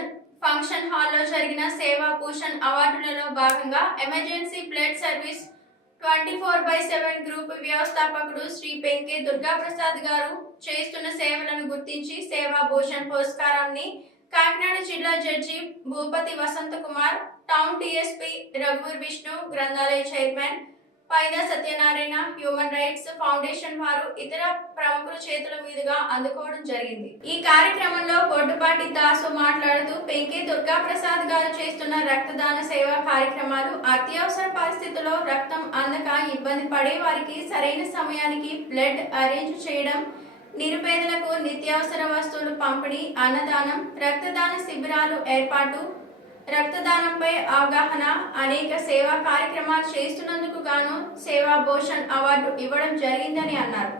Corporation function హాల్లో జరిగిన సేవా భూషణ్ అవార్డులలో భాగంగా ఎమర్జెన్సీ బ్లడ్ సర్వీస్ 24/7 గ్రూప్ వ్యవస్థాపకుడు శ్రీ పెంకే దుర్గాప్రసాద్ గారు చేస్తున్న సేవలను గుర్తించి సేవా భూషణ్ పురస్కారాన్ని కాకినాడ జిల్లా judge Bhupathi Vasantha Kumar, town DSP రఘువీర్ విష్ణు, గ్రంథాలయ chairman Paida Satyanarayana, human rights foundation వారు ఇతర ప్రముఖుల చేతుల మీదుగా అందుకోవడం జరిగింది. ఈ కార్యక్రమంలో బొడ్డుపాటి దాసు మాట్లాడుతూ పెంకే దుర్గాప్రసాద్ గారు చేస్తున్న రక్తదాన సేవా కార్యక్రమాలు అత్యవసర పరిస్థితుల్లో రక్తం అందక ఇబ్బంది పడే వారికి సరైన సమయానికి బ్లడ్ అరేంజ్ చేయడం, నిరుపేదలకు నిత్యావసర వస్తువులు పంపిణీ, అన్నదానం, రక్తదాన శిబిరాలు ఏర్పాటు, రక్తదానంపై అవగాహన, అనేక సేవా కార్యక్రమాలు చేస్తున్నందుకు గాను సేవా భూషణ్ అవార్డు ఇవ్వడం జరిగిందని అన్నారు.